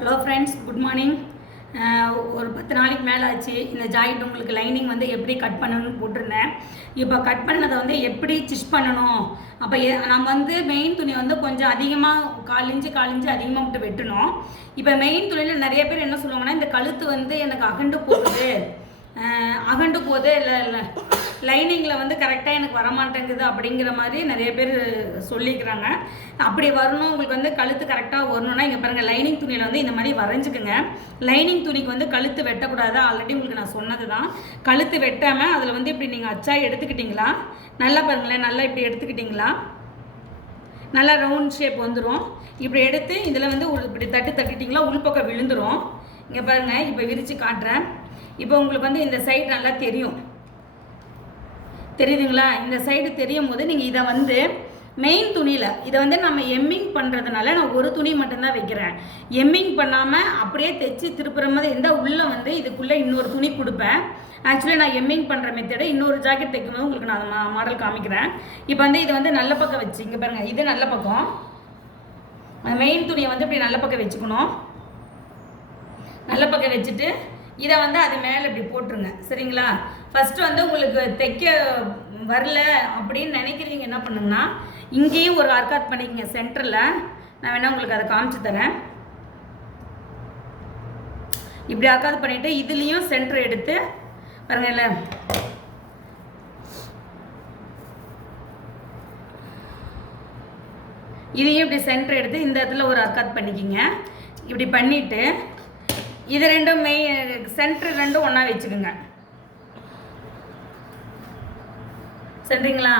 Hello friends, good morning. ஒரு 10 நாளைக்கு மேலே ஆச்சு இந்த ஜாயிண்ட் உங்களுக்கு லைனிங் வந்து எப்படி கட் பண்ணணும்னு போட்டிருந்தேன். இப்போ கட் பண்ணதை வந்து எப்படி ஸ்டிச் பண்ணணும், அப்போ நம்ம வந்து மெயின் துணி வந்து கொஞ்சம் அதிகமாக 1/4 இன்ச்சு அதிகமாக விட்டு வெட்டணும். இப்போ மெயின் துணியில் நிறைய பேர் என்ன சொல்லுவாங்கன்னா, இந்த கழுத்து வந்து எனக்கு அகண்டு போகுது இல்லை லைனிங்கில் வந்து கரெக்டாக எனக்கு வரமாட்டேங்குது அப்படிங்கிற மாதிரி நிறைய பேர் சொல்லிக்கிறாங்க. அப்படி வரணும், உங்களுக்கு வந்து கழுத்து கரெக்டாக வரணும்னா இங்கே பாருங்கள், லைனிங் துணியில் வந்து இந்த மாதிரி வரைஞ்சிக்குங்க. லைனிங் துணிக்கு வந்து கழுத்து வெட்டக்கூடாது, ஆல்ரெடி உங்களுக்கு நான் சொன்னது தான். கழுத்து வெட்டாமல் அதில் வந்து இப்படி நீங்கள் அச்சாய் எடுத்துக்கிட்டிங்களா, நல்லா பாருங்களேன், நல்லா இப்படி எடுத்துக்கிட்டிங்களா நல்லா ரவுண்ட் ஷேப் வந்துடும். இப்படி எடுத்து இதில் வந்து ஒரு இப்படி தட்டிட்டிங்களா உள்பக்கம் விழுந்துடும். இங்கே பாருங்கள், இப்போ விரித்து காட்டுறேன். இப்போ உங்களுக்கு வந்து இந்த சைடு நல்லா தெரியுதுங்களா? இந்த சைடு தெரியும் போது நீங்கள் இதை வந்து மெயின் துணியில் இதை வந்து நம்ம எம்மிங் பண்ணுறதுனால நான் ஒரு துணி மட்டும்தான் வைக்கிறேன். எம்மிங் பண்ணாமல் அப்படியே தைச்சி திருப்புற மாதிரி இருந்தால் உள்ளே வந்து இதுக்குள்ளே இன்னொரு துணி கொடுப்பேன். ஆக்சுவலி நான் எம்மிங் பண்ணுற மெத்தடை இன்னொரு ஜாக்கெட் தைக்கும்போது உங்களுக்கு நான் அதை மாடல் காமிக்கிறேன். இப்போ வந்து இதை வந்து நல்ல பக்கம் வச்சு இங்கே பாருங்கள், இது நல்ல பக்கம். மெயின் துணியை வந்து இப்படி நல்ல பக்கம் வச்சுக்கணும். நல்ல பக்கம் வச்சுட்டு இதை வந்து அது மேலே இப்படி போட்டுருங்க, சரிங்களா? ஃபஸ்ட்டு வந்து உங்களுக்கு தைக்க வரல அப்படின்னு நினைக்கிறீங்க, என்ன பண்ணுங்கன்னா இங்கேயும் ஒரு ஆர்காட் பண்ணிக்கங்க சென்டரில். நான் வேணால் உங்களுக்கு அதை காமிச்சு தரேன். இப்படி ஆர்காட் பண்ணிவிட்டு இதுலேயும் சென்டர் எடுத்து பாருங்கல்ல, இதையும் இப்படி சென்டர் எடுத்து இந்த இடத்துல ஒரு ஆர்காட் பண்ணிக்கிங்க. இப்படி பண்ணிவிட்டு இது ரெண்டும் சென்டர் ரெண்டும் ஒன்றா வச்சுக்கோங்க, சரிங்களா?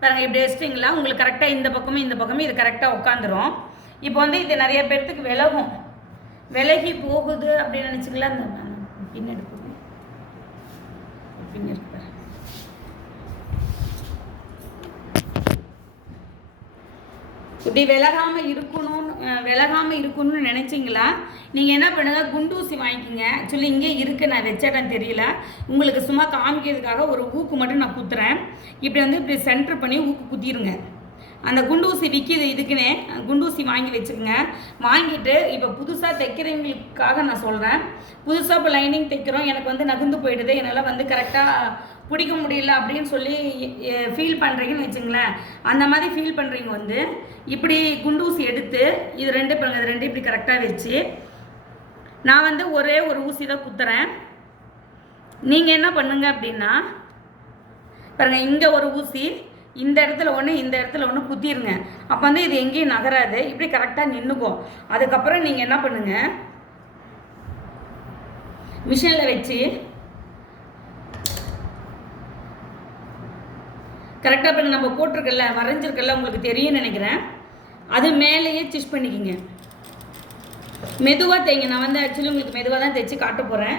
பாருங்கள், இப்படி வச்சிட்டிங்களா, உங்களுக்கு கரெக்டாக இந்த பக்கமும் இது கரெக்டாக உட்காந்துரும். இப்போ வந்து இது நிறைய பேர்த்துக்கு விலகி போகுது அப்படின்னு நினச்சிங்களா, அந்த பின்னாடி பின்னாடி இப்படி விலகாமல் இருக்கணும்னு நினச்சிங்களா, நீங்கள் என்ன பண்ணுங்கள், குண்டூசி வாங்கிக்கிங்க. ஆக்சுவலி இங்கே இருக்குது, நான் வச்சேன்னு தெரியல, உங்களுக்கு சும்மா காமிக்கிறதுக்காக ஒரு ஊக்கு மட்டும் நான் குத்துறேன். இப்படி வந்து இப்படி சென்டர் பண்ணி ஊக்கு குத்திடுங்க. அந்த குண்டூசி விற்கிது, இதுக்குன்னே குண்டூசி வாங்கி வச்சுக்கோங்க. வாங்கிட்டு இப்போ புதுசாக தைக்கிறவங்களுக்காக நான் சொல்கிறேன். புதுசாக இப்போ லைனிங் தைக்கிறோம், எனக்கு வந்து நகுந்து போயிடுது, என்னால் வந்து கரெக்டாக பிடிக்க முடியல அப்படின்னு சொல்லி ஃபீல் பண்ணுறீங்கன்னு வச்சுங்களேன். அந்த மாதிரி ஃபீல் பண்ணுறீங்க வந்து இப்படி குண்டூசி எடுத்து இது ரெண்டு இப்படி கரெக்டாக வச்சு நான் வந்து ஒரே ஒரு ஊசி தான் குத்துறேன். நீங்கள் என்ன பண்ணுங்க அப்படின்னா பாருங்கள், இங்கே ஒரு ஊசி, இந்த இடத்துல ஒன்று குத்திடுங்க. அப்போ வந்து இது எங்கேயும் நகராது, இப்படி கரெக்டாக நின்றுக்கும். அதுக்கப்புறம் நீங்கள் என்ன பண்ணுங்கள், மிஷினில் வச்சு கரெக்டாக இப்போ நம்ம போட்டிருக்கல வரைஞ்சிருக்கல உங்களுக்கு தெரியும் நினைக்கிறேன், அது மேலேயே ஸ்டிச் பண்ணிக்கிங்க. மெதுவாக தைங்க. நான் வந்து ஆக்சுவலி உங்களுக்கு மெதுவாக தான் தைச்சி காட்ட போகிறேன்.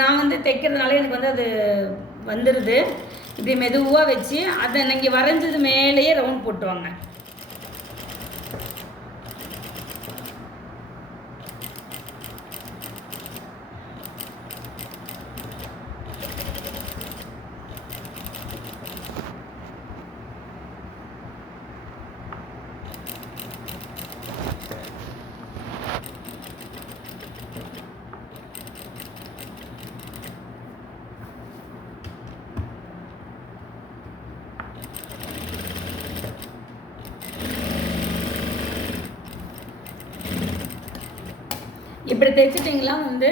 நான் வந்து தைக்கிறதுனால எனக்கு வந்து அது வந்துடுது. இப்படி மெதுவாக வச்சு அதை நீங்கள் வரைஞ்சது மேலேயே ரவுண்ட் போட்டுவாங்க. இப்படி தைச்சிட்டிங்களா, வந்து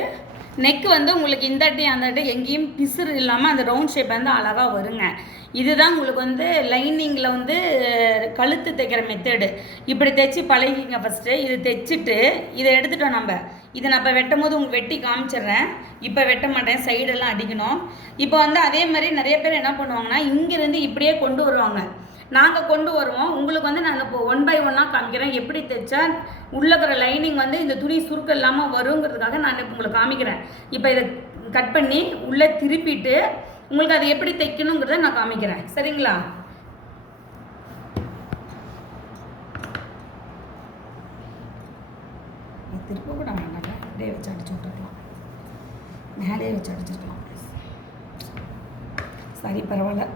நெக்கு வந்து உங்களுக்கு இந்த அட்டி அந்த அட்டி எங்கேயும் பிசுறு இல்லாமல் அந்த ரவுண்ட் ஷேப் வந்து அழகாக வருங்க. இதுதான் உங்களுக்கு வந்து லைனிங்கில் வந்து கழுத்து தைக்கிற மெத்தடு. இப்படி தைச்சி பழகிங்க ஃபஸ்ட்டு. இது தைச்சிட்டு இதை எடுத்துட்டோம் நம்ம. இதை நான் இப்போ வெட்டும் போது உங்களுக்கு வெட்டி காமிச்சிட்றேன். இப்போ வெட்ட மாட்டேன், சைடெல்லாம் அடிக்கணும். இப்போ வந்து அதே மாதிரி நிறைய பேர் என்ன பண்ணுவாங்கன்னா இங்கேருந்து இப்படியே கொண்டு வருவாங்க. நாங்கள் கொண்டு வருவோம். உங்களுக்கு வந்து நான் இப்போ 1 by 1 காமிக்கிறேன். எப்படி தைச்சா உள்ளே இருக்கிற லைனிங் வந்து இந்த துணி சுருக்கம் இல்லாமல் வருங்கிறதுக்காக நான் இப்போ உங்களுக்கு காமிக்கிறேன். இப்போ இதை கட் பண்ணி உள்ளே திருப்பிட்டு உங்களுக்கு அதை எப்படி தைக்கணுங்கிறத நான் காமிக்கிறேன், சரிங்களா? திருப்ப கூட வேண்டாம், அப்படியே வச்சு அடிச்சு விட்டுருக்கலாம், மேலேயே வச்சு அடிச்சிருக்கலாம். சரி, பரவாயில்ல.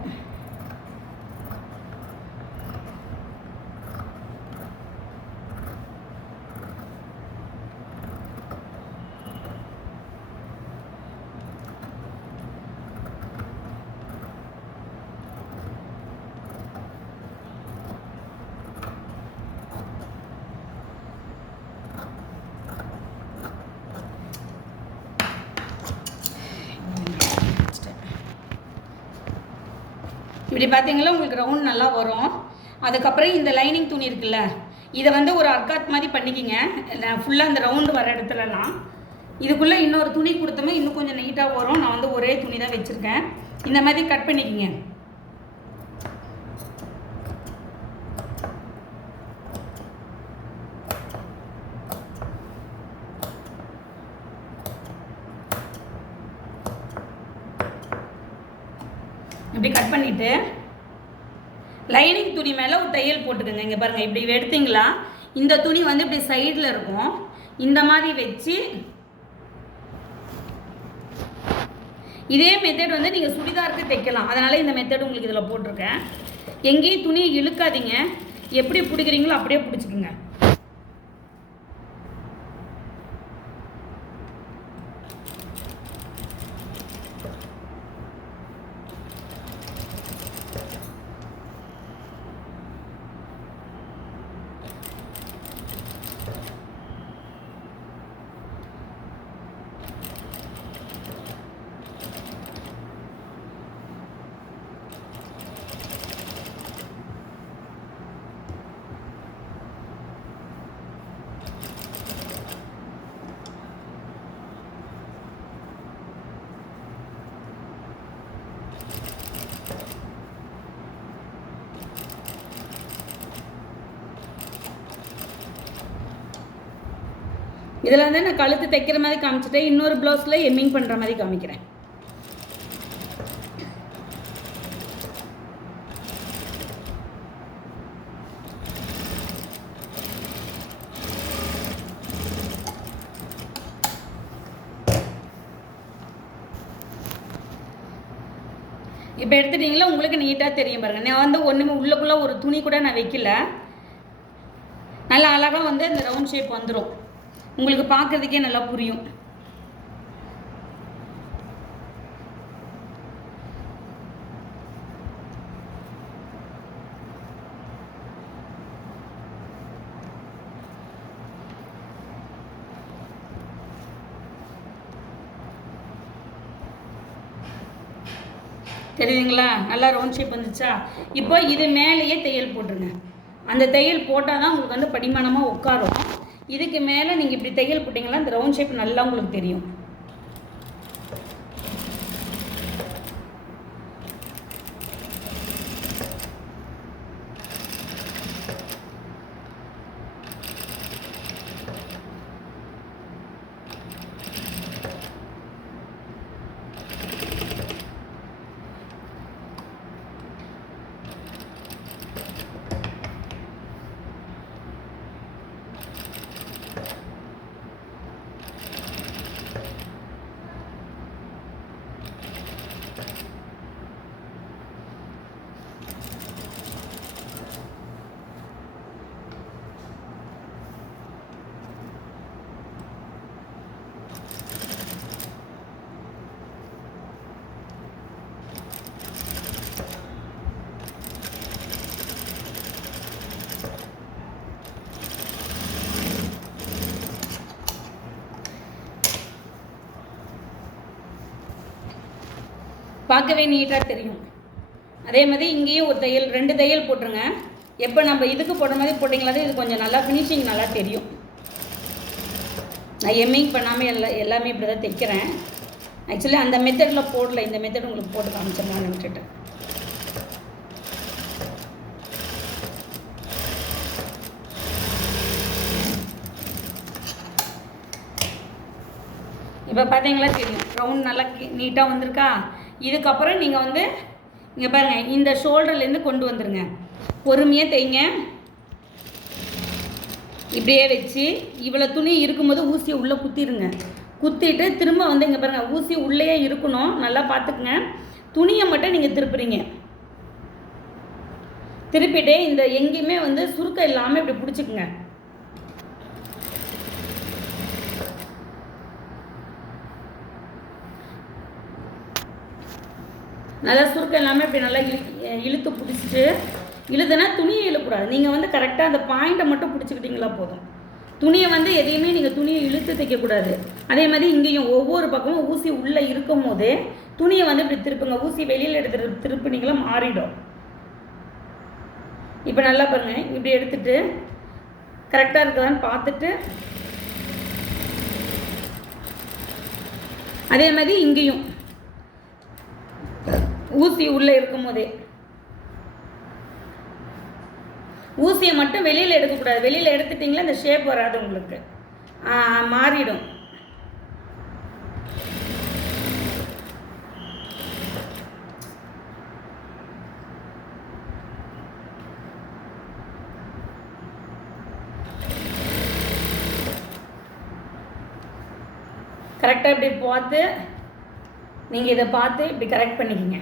இப்படி பார்த்தீங்கன்னா உங்களுக்கு ரவுண்ட் நல்லா வரும். அதுக்கப்புறம் இந்த லைனிங் துணி இருக்குல்ல, இதை வந்து ஒரு அர்க்காத் மாதிரி பண்ணிக்கிங்க. ஃபுல்லாக இந்த ரவுண்டு வர இடத்துலலாம் இதுக்குள்ளே இன்னொரு துணி கொடுத்தோமே இன்னும் கொஞ்சம் நீட்டாக வரும். நான் வந்து ஒரே துணி தான் வச்சுருக்கேன். இந்த மாதிரி கட் பண்ணிக்கிங்க. இப்படி கட் பண்ணிவிட்டு லைனிங் துணி மேலே ஒரு தையல் போட்டுக்கோங்க. இங்கே பாருங்கள், இப்படி எடுத்தீங்களா இந்த துணி வந்து இப்படி சைடில் இருக்கும். இந்த மாதிரி வச்சு இதே மெத்தட் வந்து நீங்கள் சுடிதாருக்கு தைக்கலாம். அதனால் இந்த மெத்தட் உங்களுக்கு இதில் போட்டிருக்கேன். எங்கேயும் துணியை இழுக்காதீங்க. எப்படி பிடிக்கிறீங்களோ அப்படியே பிடிச்சிக்குங்க. இதில் வந்து நான் கழுத்து தைக்கிற மாதிரி காமிச்சிட்டேன். இன்னொரு ப்ளவுஸில் எம்மிங் பண்ணுற மாதிரி காமிக்கிறேன். இப்போ எடுத்துட்டிங்களா, உங்களுக்கு நீட்டாக தெரியும் பாருங்கள். நான் வந்து ஒன்றுமே உள்ளக்குள்ளே ஒரு துணி கூட நான் வைக்கல. நல்லா அழகாக வந்து இந்த ரவுண்ட் ஷேப் வந்துடும். உங்களுக்கு பார்க்குறதுக்கே நல்லா புரியும். தெரியுதுங்களா? நல்லா ரவுண்ட் ஷேப் வந்துச்சா? இப்போ இது மேலேயே தையல் போட்டுருங்க. அந்த தையல் போட்டால் தான் உங்களுக்கு வந்து படிமானமாக உட்காரும். இதுக்கு மேலே நீங்கள் இப்படி தையல் போட்டிங்கன்னா இந்த ரவுண்ட் ஷேப் நல்லா உங்களுக்கு தெரியும். பார்க்கவே நீட்டாக தெரியும். அதே மாதிரி இங்கேயும் ஒரு தையல், 2 தையல் போட்டுருங்க. எப்போ நம்ம இதுக்கு போடுற மாதிரி போட்டிங்களாவே இது கொஞ்சம் நல்லா ஃபினிஷிங் நல்லா தெரியும். நான் எம்மிங் பண்ணாமல் எல்லாமே இப்படி தான் தைக்கிறேன். ஆக்சுவலி அந்த மெத்தடில் போடல, இந்த மெத்தட் உங்களுக்கு போட்டு காமிச்சிடலான்னு விட்டுட்டேன். இப்போ பார்த்தீங்களா தெரியும், ரவுண்ட் நல்லா நீட்டாக வந்திருக்கா. இதுக்கப்புறம் நீங்கள் வந்து இங்கே பாருங்கள், இந்த ஷோல்டர்லேருந்து கொண்டு வந்துடுங்க. பொறுமையாக தைங்க. இப்படியே வச்சு இவ்வளோ துணி இருக்கும்போது ஊசியை உள்ளே குத்திடுங்க. குத்திட்டு திரும்ப வந்து இங்கே பாருங்கள், ஊசி உள்ளேயே இருக்கணும். நல்லா பார்த்துக்குங்க. துணியை மட்டும் நீங்கள் திருப்புறீங்க. திருப்பிட்டு இந்த எங்கேயுமே வந்து சுருக்கம் இல்லாமல் இப்படி பிடிச்சிக்குங்க. நல்லா சுருக்கம் இல்லாமல் இப்படி நல்லா இழுத்து பிடிச்சிட்டு, இழுதுனா துணியை இழுக்கூடாது. நீங்கள் வந்து கரெக்டாக அந்த பாயிண்ட்டை மட்டும் பிடிச்சிக்கிட்டிங்களா போதும். துணியை வந்து எதையுமே நீங்கள் துணியை இழுத்து தைக்கக்கூடாது. அதே மாதிரி இங்கேயும் ஒவ்வொரு பக்கமும் ஊசி உள்ளே இருக்கும் போதே துணியை வந்து இப்படி திருப்புங்க. ஊசி வெளியில் எடுத்து திருப்பினீங்களா மாறிடும். இப்போ நல்லா பாருங்கள், இப்படி எடுத்துட்டு கரெக்டாக இருக்குதான்னு பார்த்துட்டு அதே மாதிரி இங்கேயும் ஊசி உள்ளே இருக்கும் போதே ஊசியை மட்டும் வெளியில் எடுக்கக்கூடாது. வெளியில் எடுத்துட்டிங்களா இந்த ஷேப் வராது, உங்களுக்கு மாறிடும். கரெக்டாக இப்படி பார்த்து நீங்கள் இதை பார்த்து இப்படி கரெக்ட் பண்ணிக்கோங்க.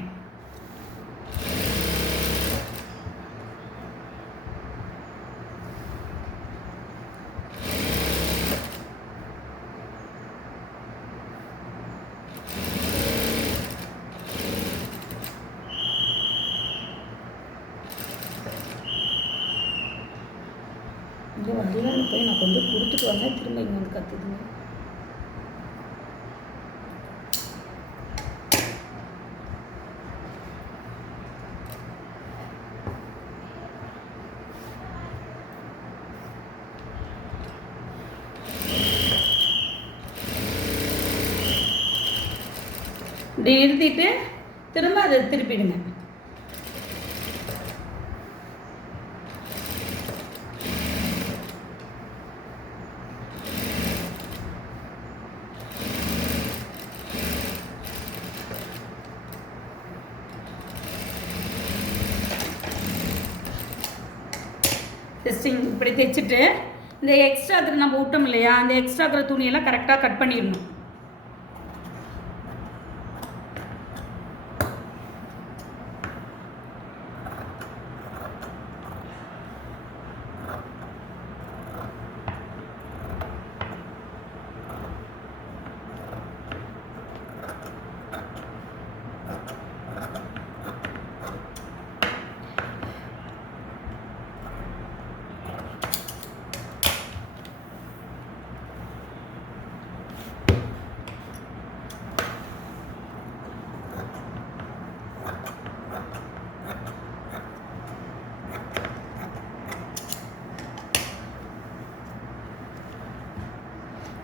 இது வரலன்னு போய் நான் கொண்டு கொடுத்துட்டு வந்தேன், திரும்ப இங்கே வந்து கற்றுதுங்க. இப்படி நிறுத்திட்டு திரும்ப அதை திருப்பிடுங்க. டெஸ்டிங் இப்படி தைச்சிட்டு இந்த எக்ஸ்ட்ரா நம்ம விட்டோம் இல்லையா, அந்த எக்ஸ்ட்ரா இருக்கிற துணியெல்லாம் கரெக்டாக கட் பண்ணிடணும்.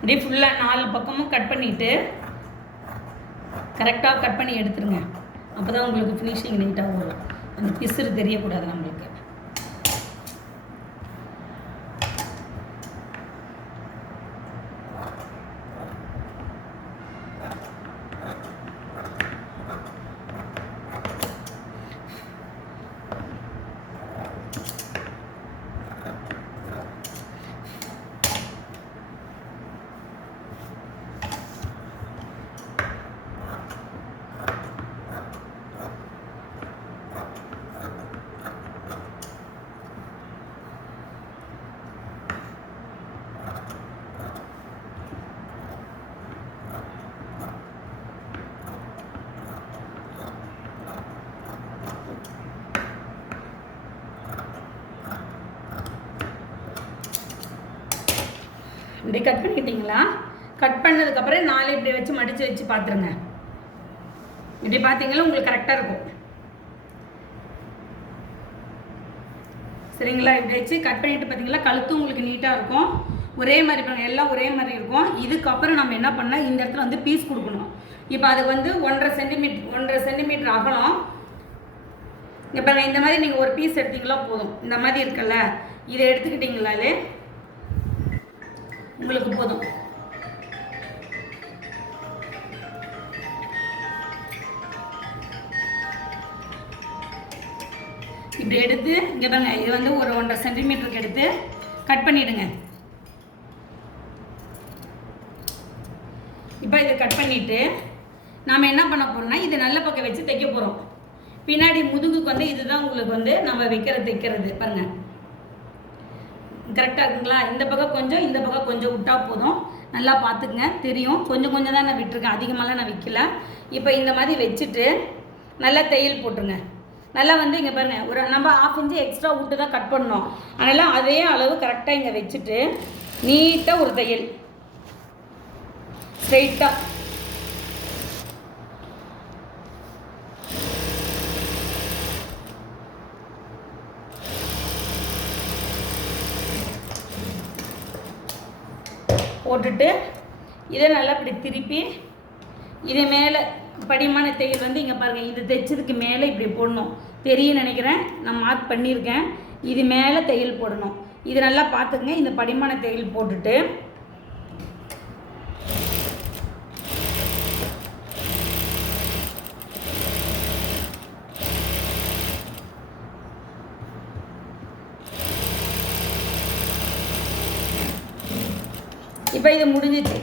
இப்படி ஃபுல்லாக 4 பக்கமும் கட் பண்ணிவிட்டு கரெக்டாக கட் பண்ணி எடுத்துருங்க. அப்போ தான் உங்களுக்கு ஃபினிஷிங் நீட்டாக வரும். அந்த பிசுறு தெரியக்கூடாது நம்மளுக்கு. இப்படி கட் பண்ணிக்கிட்டீங்களா? கட் பண்ணதுக்கப்புறம் 4 இப்படி வச்சு மடித்து வச்சு பார்த்துருங்க. இப்படி பார்த்தீங்கன்னா உங்களுக்கு கரெக்டாக இருக்கும். சரிங்களா? இப்படி வச்சு கட் பண்ணிட்டு பார்த்தீங்களா, கழுத்தும் உங்களுக்கு நீட்டாக இருக்கும். ஒரே மாதிரி பாருங்கள், எல்லாம் ஒரே மாதிரி இருக்கும். இதுக்கப்புறம் நம்ம என்ன பண்ணால் இந்த இடத்துல வந்து பீஸ் கொடுக்கணும். இப்போ அதுக்கு வந்து 1.5 சென்டிமீட்டர் அகலம். இப்போ பாருங்கள், இந்த மாதிரி நீங்கள் ஒரு பீஸ் எடுத்தீங்களா போதும். இந்த மாதிரி இருக்குல்ல, இதை எடுத்துக்கிட்டிங்களாலே உங்களுக்கு போதும். இப்படி எடுத்து இங்கே பாருங்க, இது வந்து ஒரு 1.5 சென்டிமீட்டருக்கு எடுத்து கட் பண்ணிவிடுங்க. இப்போ இதை கட் பண்ணிவிட்டு நாம் என்ன பண்ண போகிறோம்னா, இது நல்ல பக்கம் வச்சு தைக்க போகிறோம். பின்னாடி முதுகுக்கு வந்து இதுதான் உங்களுக்கு வந்து நம்ம தைக்கிறது பாருங்கள். கரெக்டாக இருக்குங்களா? இந்த பக்கம் கொஞ்சம், இந்த பக்கம் கொஞ்சம் விட்டால் போதும். நல்லா பார்த்துக்குங்க, தெரியும். கொஞ்சம் கொஞ்சம் தான் நான் விட்டுருக்கேன், அதிகமாகலாம் நான் வைக்கல. இப்போ இந்த மாதிரி வச்சுட்டு நல்லா தையல் போட்டுருங்க. நல்லா வந்து இங்கே பாருங்கள், ஒரு நம்ம 1/2 இன்ச்சு எக்ஸ்ட்ரா விட்டு தான் கட் பண்ணோம். அதனால் அதே அளவு கரெக்டாக இங்கே வச்சுட்டு நீட்டாக ஒரு தையல் ஸ்ட்ரைட்டாக. போட்டுட்டு இதை நல்லா இப்படி திருப்பி இது மேலே படிமான தையல் வந்து இங்கே பாருங்கள், இது தைச்சதுக்கு மேலே இப்படி போடணும். தெரியும் நினைக்கிறேன், நான் மார்க் பண்ணியிருக்கேன். இது மேலே தையல் போடணும். இது நல்லா பார்த்துக்குங்க. இந்த படிமான தையல் போட்டுட்டு இப்போ இது முடிஞ்சிச்சு.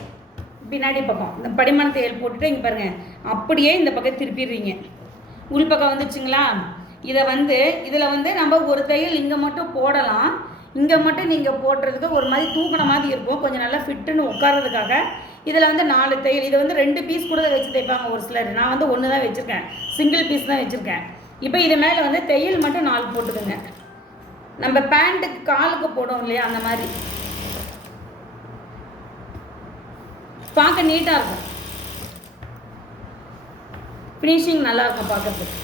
பின்னாடி பக்கம் இந்த படிமான தையல் போட்டுட்டு இங்கே பாருங்கள், அப்படியே இந்த பக்கம் திருப்பிடுறீங்க. உள் பக்கம் வந்துச்சுங்களா? இதை வந்து இதில் வந்து நம்ம ஒரு தையல் இங்கே மட்டும் போடலாம். இங்கே மட்டும் நீங்கள் போடுறதுக்கு ஒரு மாதிரி தூக்கின மாதிரி இருக்கும், கொஞ்சம் நல்லா ஃபிட்டுன்னு உட்காரதுக்காக. இதில் வந்து 4 தையல், இதை வந்து 2 பீஸ் கூட வச்சு தைப்பாங்க ஒரு சிலர். நான் வந்து 1 தான் வச்சுருக்கேன், சிங்கிள் பீஸ் தான் வச்சுருக்கேன். இப்போ இது மேலே வந்து தையல் மட்டும் 4 போட்டுக்குங்க. நம்ம பேண்ட்டுக்கு காலுக்கு போடுவோம் இல்லையா, அந்த மாதிரி பார்க்க நீட்டாக இருக்கும். ஃபினிஷிங் நல்லா இருக்கும் பார்க்கறதுக்கு.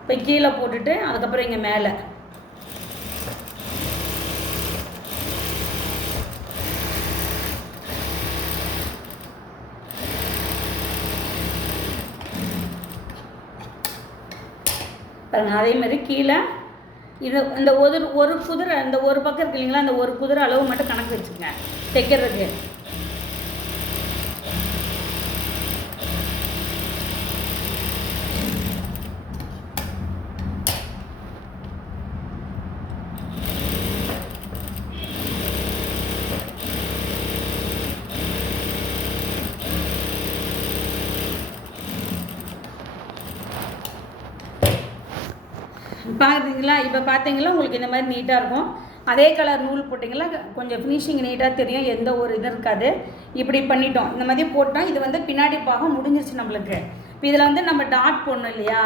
இப்போ கீழே போட்டுட்டு அதுக்கப்புறம் இங்கே மேலே பாருங்கள். அதே மாதிரி கீழே இது இந்த ஒரு குதிரை, இந்த ஒரு பக்கம் இருக்கு இல்லைங்களா, அந்த ஒரு குதிரை அளவு மட்டும் கணக்கு வச்சுக்கோங்க தைக்கிறதுக்கு. பார்த்தீங்களா? இப்போ பார்த்தீங்களா, உங்களுக்கு இந்த மாதிரி நீட்டாக இருக்கும். அதே கலர் நூல் போட்டிங்களா, கொஞ்சம் ஃபினிஷிங் நீட்டாக தெரியும், எந்த ஒரு இது இருக்காது. இப்படி பண்ணிட்டோம். இந்த மாதிரி போட்டால் இது வந்து பின்னாடி பாகம் முடிஞ்சிருச்சு நம்மளுக்கு. இப்போ இதில் வந்து நம்ம டாட் போடணும் இல்லையா,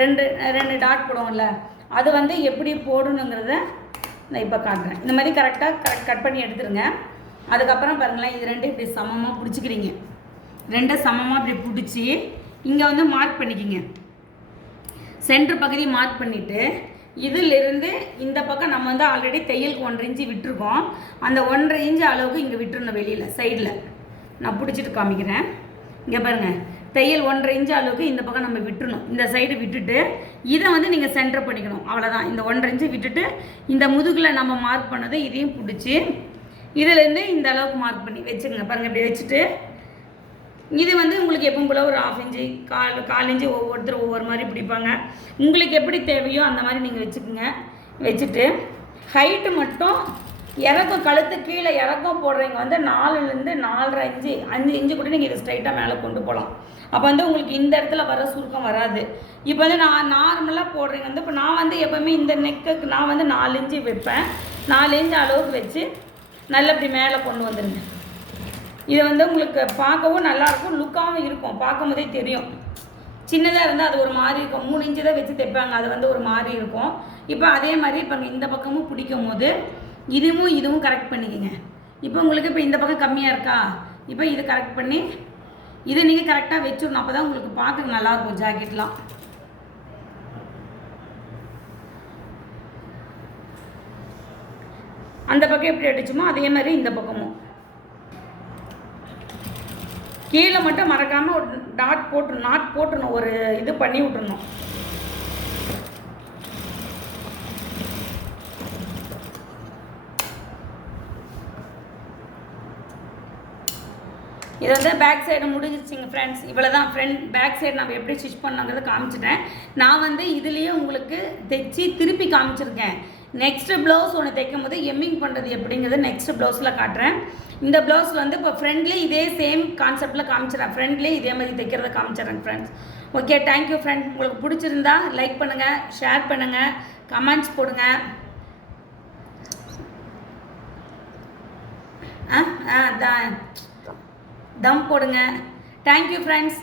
ரெண்டு டாட் போடுவோம்ல, அது வந்து எப்படி போடணுங்கிறத நான் இப்போ காட்டுறேன். இந்த மாதிரி கரெக்டாக கட் பண்ணி எடுத்துருங்க. அதுக்கப்புறம் பாருங்களேன், இது ரெண்டும் இப்படி சமமாக பிடிச்சிக்கிறீங்க. ரெண்டும் சமமாக இப்படி பிடிச்சி இங்கே வந்து மார்க் பண்ணிக்கிங்க. சென்டர் பகுதி மார்க் பண்ணிவிட்டு இதிலிருந்து இந்த பக்கம் நம்ம வந்து ஆல்ரெடி தையலுக்கு 1.5 இன்ச்சு விட்டுருக்கோம். அந்த 1.5 இன்ச்சு அளவுக்கு இங்கே விட்டுருணும் வெளியில் சைடில். நான் பிடிச்சிட்டு காமிக்கிறேன். இங்கே பாருங்கள், தையல் 1.5 இன்ச்சு அளவுக்கு இந்த பக்கம் நம்ம விட்டுருணும். இந்த சைடு விட்டுட்டு இதை வந்து நீங்கள் சென்டர் பண்ணிக்கணும். அவ்வளோதான். இந்த 1.5 இன்ச்சு விட்டுட்டு இந்த முதுகில் நம்ம மார்க் பண்ணது இதையும் பிடிச்சி இதிலேருந்து இந்த அளவுக்கு மார்க் பண்ணி வச்சுக்கோங்க. பாருங்கள், இப்படி வச்சுட்டு இது வந்து உங்களுக்கு எப்பவும் போல் ஒரு 1/2 இன்ச்சு 1/4 இன்ச்சு ஒவ்வொருத்தர் ஒவ்வொரு மாதிரி பிடிப்பாங்க. உங்களுக்கு எப்படி தேவையோ அந்த மாதிரி நீங்கள் வச்சுக்கோங்க. வச்சுட்டு ஹைட்டு மட்டும் இறக்கம், கழுத்து கீழே இறக்கம் போடுறீங்க வந்து 4லேருந்து 4.5 இன்ச்சு 5 இன்ச்சு கூட நீங்கள் இதை ஸ்ட்ரைட்டாக மேலே கொண்டு போகலாம். அப்போ வந்து உங்களுக்கு இந்த இடத்துல வர சுருக்கம் வராது. இப்போ வந்து நான் நார்மலாக போடுறீங்க வந்து, இப்போ நான் வந்து எப்போவுமே இந்த நெக்குக்கு நான் வந்து 4 இன்ச்சு வைப்பேன். 4 இன்ச்சு அளவுக்கு வச்சு நல்லா இப்படி மேலே கொண்டு வந்துடுங்க. இது வந்து உங்களுக்கு பார்க்கவும் நல்லாயிருக்கும், லுக்காகவும் இருக்கும். பார்க்கும் போதே தெரியும். சின்னதாக இருந்தால் அது ஒரு மாதிரி இருக்கும். 3 இன்ச்சு தான் வச்சு தைப்பாங்க, அது வந்து ஒரு மாதிரி இருக்கும். இப்போ அதே மாதிரி இப்போ இந்த பக்கமும் பிடிக்கும் போது இதுவும் கரெக்ட் பண்ணிக்கோங்க. இப்போ உங்களுக்கு இப்போ இந்த பக்கம் கம்மியாக இருக்கா, இப்போ இது கரெக்ட் பண்ணி இதை நீங்கள் கரெக்டாக வச்சிடணும். அப்போ தான் உங்களுக்கு பார்க்க நல்லாயிருக்கும் ஜாக்கெட்லாம். அந்த பக்கம் எப்படி அடிச்சுமோ அதே மாதிரி இந்த பக்கமும் கீழே மட்டும் மறக்காமல் ஒரு நாட் போட்டுருணும், ஒரு இது பண்ணி விட்டுருணும். இது வந்து பேக் சைடு முடிஞ்சிருச்சிங்க ஃப்ரெண்ட்ஸ். இவ்வளோ தான் பேக் சைடு நம்ம எப்படி ஸ்டிச் பண்ணாங்கிறத காமிச்சிட்டேன். நான் வந்து இதுலேயே உங்களுக்கு தைச்சி திருப்பி காமிச்சிருக்கேன். நெக்ஸ்ட்டு ப்ளவுஸ் ஒன்று தைக்கும் போது எம்மிங் பண்ணுறது எப்படிங்கிறது நெக்ஸ்ட்டு ப்ளவுஸில் காட்டுறேன். இந்த ப்ளவுஸில் வந்து இப்போ ஃப்ரெண்ட்லேயே இதே சேம் கான்செப்டில் காமிச்சிடறேன். ஃப்ரெண்ட்லேயே இதே மாதிரி தைக்கிறத காமிச்சிடறேன் ஃப்ரெண்ட்ஸ். Okay, thank you friend. உங்களுக்கு பிடிச்சிருந்தா லைக் பண்ணுங்கள், ஷேர் பண்ணுங்கள், கமெண்ட்ஸ் போடுங்க. தம் போடுங்க. Thank you friends.